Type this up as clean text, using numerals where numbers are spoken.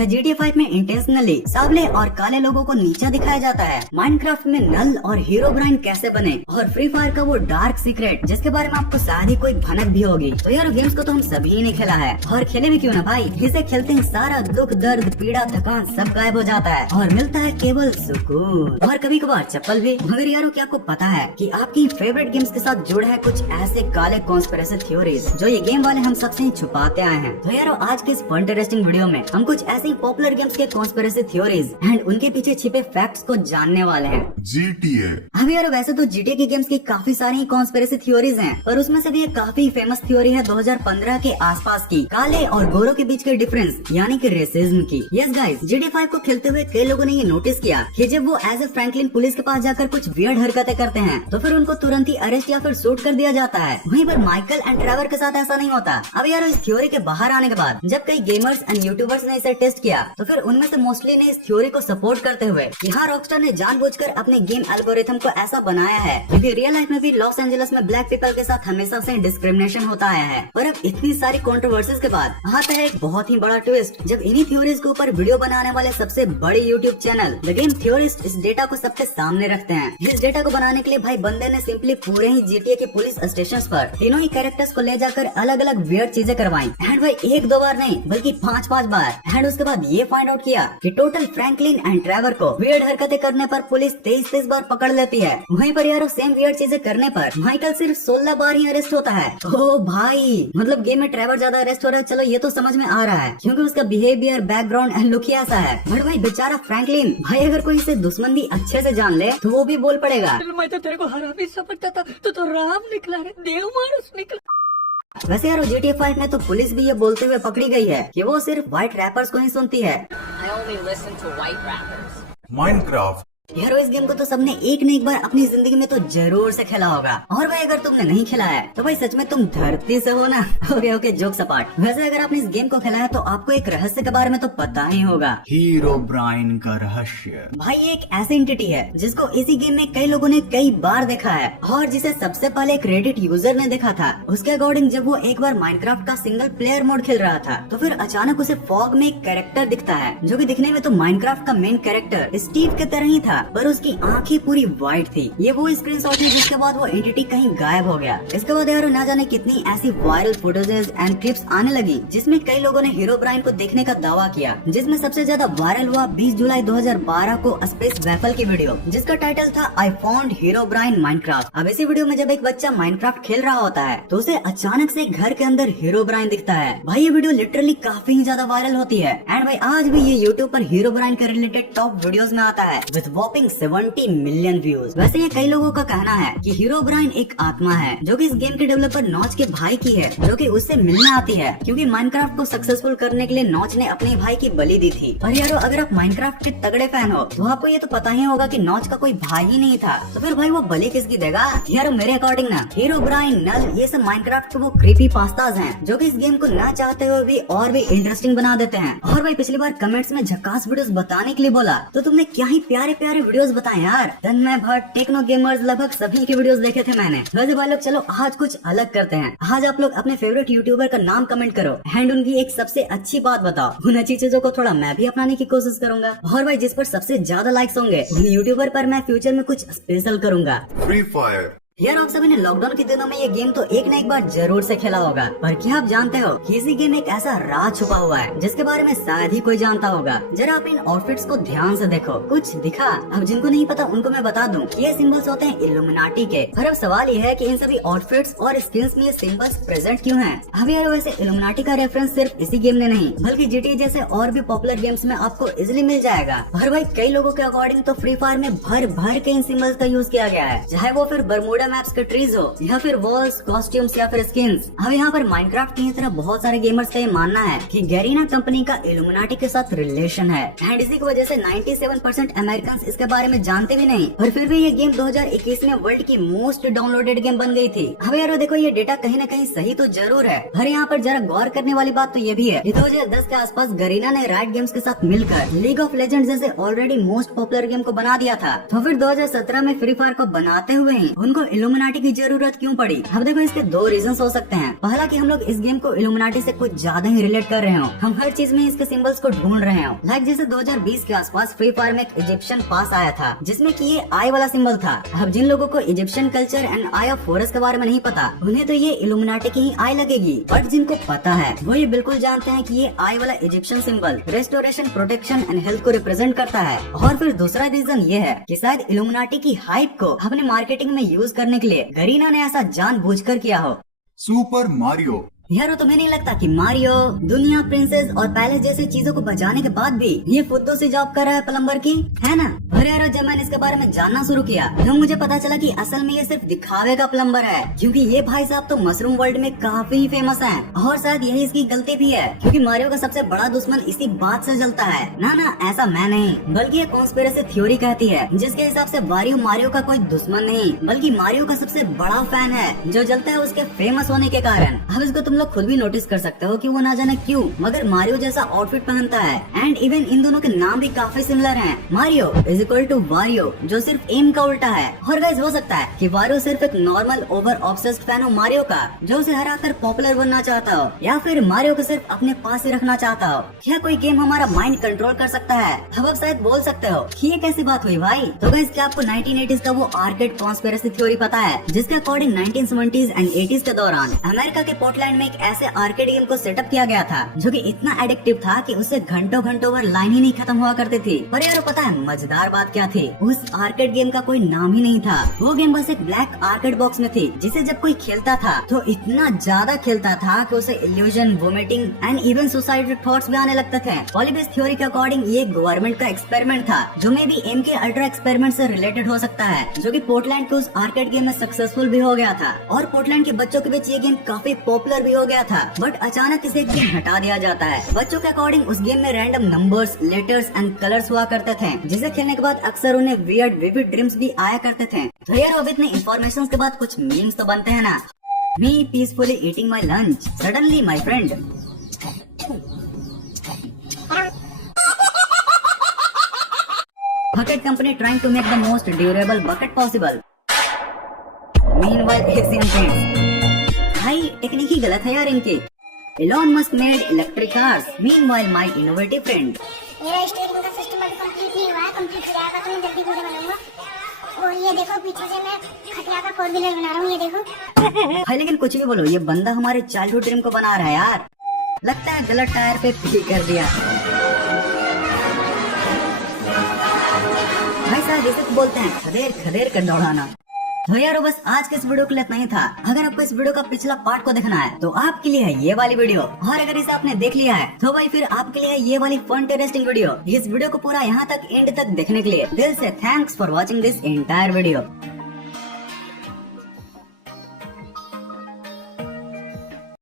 यह GTA 5 में intentionally सावले और काले लोगों को नीचा दिखाया जाता है। माइनक्राफ्ट में नल और हीरोब्राइन कैसे बने और फ्री फायर का वो डार्क सीक्रेट जिसके बारे में आपको शायद ही कोई भनक भी होगी। तो यार गेम्स को तो हम सभी ने खेला है और खेले भी क्यों ना भाई। इसे खेलते ही सारा दुख दर्द पीड़ा थकान सब गायब हो जाता है और मिलता है केवल सुकून और कभी कभार चप्पल भी। मगर यारो क्या आपको पता है कि आपकी फेवरेट गेम्स के साथ जुड़े हैं कुछ ऐसे काले कॉन्स्पिरेसी थ्योरीज जो ये गेम वाले हम सबसे ही छुपाते आए हैं। तो यारो आज के इस इंटरेस्टिंग वीडियो में हम कुछ ऐसे ही पॉपुलर गेम्स के कॉन्स्पिरेसी थ्योरीज एंड उनके पीछे छिपे फैक्ट्स को जानने वाले हैं। GTA। अब यार वैसे तो GTA के गेम्स की काफी सारी कॉन्स्पिरेसी थ्योरीज हैं, पर उसमें से भी एक काफी फेमस थ्योरी है 2015 के आसपास की, काले और गोरों के बीच के डिफरेंस यानी कि रेसिज्म की। यस गाइस, GTA 5 को खेलते हुए कई लोगों ने ये नोटिस किया कि जब वो एज ए फ्रैंकलिन पुलिस के पास जाकर कुछ वियर्ड हरकतें करते हैं तो फिर उनको तुरंत ही अरेस्ट या फिर शूट कर दिया जाता है। वहीं पर माइकल एंड ट्रेवर के साथ ऐसा नहीं होता। अब यार इस थ्योरी के बाहर आने के बाद जब कई गेमर्स एंड यूट्यूबर्स ने इसे टेस्ट किया तो फिर उनमें से मोस्टली ने इस थ्योरी को सपोर्ट करते हुए कि हाँ, रॉकस्टार ने जानबूझकर अपने गेम एल्गोरिथम को ऐसा बनाया है क्योंकि रियल लाइफ में भी लॉस एंजलिस में ब्लैक पीपल के साथ हमेशा से डिस्क्रिमिनेशन होता आया है। और अब इतनी सारी कंट्रोवर्सीज के बाद आता है एक बहुत ही बड़ा ट्विस्ट जब इन्हीं थ्योरीज के ऊपर वीडियो बनाने वाले सबसे बड़े YouTube channel the game theorist इस डेटा को सबके सामने रखते हैं। इस डेटा को बनाने के लिए भाई बंदे ने सिंपली पूरे ही GTA के पुलिस स्टेशन पर तीनों ही कैरेक्टर्स को ले जाकर अलग अलग वियर्ड चीजें करवाई एंड भाई एक दो बार नहीं बल्कि 5-5 बार। एंड उसके बाद ये फाइंड आउट किया कि टोटल फ्रैंकलिन एंड ट्रेवर को वियर्ड हरकतें करने पर पुलिस 23 बार पकड़ लेती है। वहीं पर यारो सेम वियर्ड चीजें करने पर माइकल सिर्फ 16 बार ही अरेस्ट होता है। ओ भाई, मतलब गेम में ट्रेवर ज्यादा अरेस्ट हो रहा है, चलो ये तो समझ में आ रहा है क्योंकि उसका बिहेवियर बैकग्राउंड एंड लुक ही ऐसा है। बट भाई बेचारा फ्रैंकलिन भाई अगर कोई इसे दुश्मनी अच्छे से जान ले तो वो भी बोल पड़ेगा मैं तो तेरे को हरामी समझता था, तो राम निकला रे, देव मानुस निकला। वैसे यार GTA 5 में तो पुलिस भी ये बोलते हुए पकड़ी गई है कि वो सिर्फ व्हाइट रैपर्स को ही सुनती है। I only listen to white rappers. Minecraft। यारो इस गेम को तो सबने एक न एक बार अपनी जिंदगी में तो जरूर से खेला होगा और भाई अगर तुमने नहीं खेला है तो भाई सच में तुम धरती से हो ना। Okay jokes apart. वैसे अगर आपने इस गेम को खेला है तो आपको एक रहस्य के बारे में तो पता ही होगा, हीरोब्राइन का रहस्य। भाई ये एक ऐसी एंटिटी है जिसको इसी गेम में कई लोगों ने कई बार देखा है और जिसे सबसे पहले एक रेडिट यूजर ने देखा था। उसके अकॉर्डिंग जब वो एक बार माइनक्राफ्ट का सिंगल प्लेयर मोड खेल रहा था तो फिर अचानक उसे फॉग में एक कैरेक्टर दिखता है जो कि दिखने में तो माइनक्राफ्ट का मेन कैरेक्टर स्टीव के तरह ही था, पर उसकी आंखें पूरी व्हाइट थी। ये वो स्क्रीनशॉट है जिसके बाद वो एंटिटी कहीं गायब हो गया। इसके बाद यार ना जाने कितनी ऐसी वायरल फोटोजेज एंड क्लिप्स आने लगी जिसमें कई लोगों ने हीरोब्राइन को देखने का दावा किया, जिसमें सबसे ज्यादा वायरल हुआ 20 जुलाई 2012 को स्पेस वेफल की वीडियो जिसका टाइटल था आई फाउंड हीरोब्राइन माइनक्राफ्ट। अब इसी वीडियो में जब एक बच्चा माइनक्राफ्ट खेल रहा होता है तो उसे अचानक से घर के अंदर हीरोब्राइन दिखता है। भाई ये वीडियो लिटरली काफी ही ज्यादा वायरल होती है एंड भाई आज भी ये यूट्यूब पर हीरोब्राइन के रिलेटेड टॉप वीडियोस में आता है विद वॉपिंग 70 मिलियन व्यूज। वैसे ये कई लोगों का कहना है कि हीरोब्राइन एक आत्मा है जो कि इस गेम के डेवलपर नॉच के भाई की है, जो कि उससे मिलने आती है क्योंकि माइनक्राफ्ट को सक्सेसफुल करने के लिए नॉच ने अपने भाई की बलि दी थी। और यारो अगर आप माइनक्राफ्ट के तगड़े फैन हो तो आपको ये तो पता ही होगा कि नॉच का कोई भाई ही नहीं था, तो फिर भाई वो बलि किसकी देगा। यार मेरे अकॉर्डिंग ना हीरोब्राइन, नल, ये सब माइनक्राफ्ट के वो क्रीपी पास्ताज हैं जो कि इस गेम को ना चाहते हुए भी और भी इंटरेस्टिंग बना देते हैं। और भाई पिछली बार कमेंट्स में झकास वीडियोस बताने के लिए बोला तो तुमने क्या ही प्यारे प्यारे वीडियोस बताए यार। तन्मय भट्ट, टेक्नो गेमर्स, लगभग सभी के वीडियोस देखे थे मैंने। वैसे भाई लोग चलो आज कुछ अलग करते हैं। आज आप लोग अपने फेवरेट यूट्यूबर का नाम कमेंट करो एंड उनकी एक सबसे अच्छी बात बताओ। उन अच्छी चीजों को थोड़ा मैं भी अपनाने की कोशिश करूंगा और भाई जिस पर सबसे ज्यादा लाइक्स होंगे उन यूट्यूबर पर मैं फ्यूचर में कुछ स्पेशल करूंगा। Free Fire। यार आप सभी ने लॉकडाउन के दिनों में ये गेम तो एक न एक बार जरूर से खेला होगा, पर क्या आप जानते हो कि इसी गेम में एक ऐसा राज छुपा हुआ है जिसके बारे में शायद ही कोई जानता होगा। जरा आप इन आउटफिट्स को ध्यान से देखो, कुछ दिखा? अब जिनको नहीं पता उनको मैं बता दूं, ये सिंबल्स होते हैं इल्यूमिनाटी के। और अब सवाल ये है कि इन सभी आउटफिट्स और स्किन्स में ये सिंबल्स प्रेजेंट क्यों हैं? अब यार वैसे इल्यूमिनाटी का रेफरेंस सिर्फ इसी गेम में नहीं बल्कि GTA जैसे और भी पॉपुलर गेम्स में आपको इजिली मिल जाएगा। और भाई कई लोगों के अकॉर्डिंग तो फ्री फायर में भर भर के इन सिंबल्स का यूज किया गया है, चाहे वो फिर बरमूडा मैप्स के ट्रीज हो या फिर वॉल्स, कॉस्ट्यूम्स या फिर स्किन्स। अब यहाँ पर माइनक्राफ्ट की तरह बहुत सारे गेमर्स का ये मानना है कि गैरीना कंपनी का इल्यूमिनाटी के साथ रिलेशन है एंड इसी की वजह से 97% अमेरिकन इसके बारे में जानते भी नहीं, और फिर भी ये गेम 2021 में वर्ल्ड की मोस्ट डाउनलोडेड गेम बन गई थी। अब यार देखो ये डेटा कहीं न कहीं सही तो जरूर है, पर यहाँ पर जरा गौर करने वाली बात तो ये भी है कि 2010 के आसपास गरीना ने राइट गेम्स के साथ मिलकर लीग ऑफ लेजेंड्स जैसे ऑलरेडी मोस्ट पॉपुलर गेम को बना दिया था। तो फिर 2017 में फ्री फायर को बनाते हुए ही उनको इल्यूमिनाटी की जरूरत क्यों पड़ी? अब देखो इसके दो रीजन हो सकते हैं। पहला कि हम लोग इस गेम को इल्यूमिनाटी से कुछ ज्यादा ही रिलेट कर रहे हो, हम हर चीज में इसके सिंबल्स को ढूंढ रहे हो। लाइक जैसे 2020 के आसपास फ्री फायर में एक इजिप्शियन पास आया था जिसमें कि ये आई वाला सिंबल था। अब जिन लोगों को Egyptian culture and I of forest के बारे में नहीं पता उन्हें तो ये इल्यूमिनाटी की ही आई लगेगी, बट जिनको पता है वो ये बिल्कुल जानते हैं कि ये आई वाला Egyptian symbol restoration, protection and health को रिप्रेजेंट करता है। और फिर दूसरा रीजन ये है कि शायद इल्यूमिनाटी की हाइप को अपने मार्केटिंग में यूज करने के लिए गरीना ने ऐसा जानबूझकर किया हो। Super Mario. यार तुम्हें नहीं लगता कि मारियो दुनिया, प्रिंसेस और पैलेस जैसी चीजों को बचाने के बाद भी ये खुद से जॉब कर रहा है प्लम्बर की, है ना? अरे यार जब मैंने इसके बारे में जानना शुरू किया तो मुझे पता चला कि असल में ये सिर्फ दिखावे का प्लम्बर है, क्योंकि ये भाई साहब तो मशरूम वर्ल्ड में काफी फेमस है। और शायद यही इसकी गलती भी है, क्योंकि मारियो का सबसे बड़ा दुश्मन इसी बात से जलता है। ना ऐसा मैं नहीं, बल्कि ये कॉन्स्पिरेसी थ्योरी कहती है, जिसके हिसाब से वारियो मारियो का कोई दुश्मन नहीं बल्कि मारियो का सबसे बड़ा फैन है जो जलता है उसके फेमस होने के कारण। अब इसको तुम लोग खुद भी नोटिस कर सकते हो कि वो ना जाने क्यों मगर मारियो जैसा आउटफिट पहनता है। एंड इवन इन दोनों के नाम भी काफी सिमिलर हैं। Mario is equal to Wario जो सिर्फ एम का उल्टा है। और गाइस हो सकता है कि वारियो सिर्फ एक नॉर्मल ओवर ऑब्सेस्ड फैन हो मारियो का, जो उसे हराकर पॉपुलर बनना चाहता हो, या फिर मारियो को सिर्फ अपने पास ही रखना चाहता हो। क्या कोई गेम हमारा माइंड कंट्रोल कर सकता है? अब आप शायद बोल सकते हो कि ये कैसी बात हुई भाई? तो गाइस क्या आपको 1980s का वो आर्केड कॉन्स्पिरेसी थ्योरी पता है जिसके अकॉर्डिंग 1970s एंड 80s के दौरान अमेरिका के पोर्टलैंड में एक ऐसे आर्केड गेम को सेटअप किया गया था जो कि इतना एडिक्टिव था कि उससे घंटों भर लाइन ही नहीं खत्म हुआ करती थी। पर यार पता है मजेदार बात क्या थी? उस आर्केड गेम का कोई नाम ही नहीं था। वो गेम बस एक ब्लैक आर्केड बॉक्स में थी जिसे जब कोई खेलता था तो इतना ज्यादा खेलता था कि उसे illusion, vomiting and even suicidal thoughts भी आने लगते थे। पॉलीबिस थ्योरी के अकॉर्डिंग ये गवर्नमेंट का एक्सपेरिमेंट था जो मे बी एम के अल्ट्रा एक्सपेरिमेंट से रिलेटेड हो सकता है, जो कि पोर्टलैंड के उस आर्केड गेम में सक्सेसफुल भी हो गया था और पोर्टलैंड के बच्चों के बीच ये गेम काफी पॉपुलर भी हो गया था। बट अचानक इसे गेम हटा दिया जाता है। बच्चों के अकॉर्डिंग उस गेम में random numbers, letters and colours हुआ करते थे जिसे खेलने के बाद अक्सर उन्हें वियर्ड विविड ड्रीम्स भी आया करते थे। तो यार अब इतने इन्फॉर्मेशन के बाद कुछ मीम्स तो बनते हैं ना। Me peacefully eating my lunch, suddenly my friend. Bucket company trying to make the most durable bucket possible. Meanwhile, Asian paints. भाई टेक्निक ही गलत है यार इनकी। Elon Musk made electric cars. Meanwhile, my innovative friend. मेरा steering का system अभी complete नहीं हुआ है, कंप्लीट हो जाएगा तो मैं जल्दी वीडियो बनाऊंगा। और ये देखो पीछे से मैं खटिया का 4 व्हीलर बना रहा हूँ, ये देखो। भाई लेकिन कुछ भी बोलो, ये बंदा हमारे चाइल्डहुड ड्रीम को बना रहा है यार। लगता है गलत टायर पे पी कर दिया। भाई साहब इसे तो बोलते हैं खदेर खदेर कर दौड़ाना। तो यार बस आज के इस वीडियो के लिए इतना ही था। अगर आपको इस वीडियो का पिछला पार्ट को देखना है तो आपके लिए है ये वाली वीडियो, और अगर इसे आपने देख लिया है तो भाई फिर आपके लिए है ये वाली फन इंटरेस्टिंग वीडियो। इस वीडियो को पूरा यहाँ तक एंड तक देखने के लिए दिल से thanks for watching this entire video.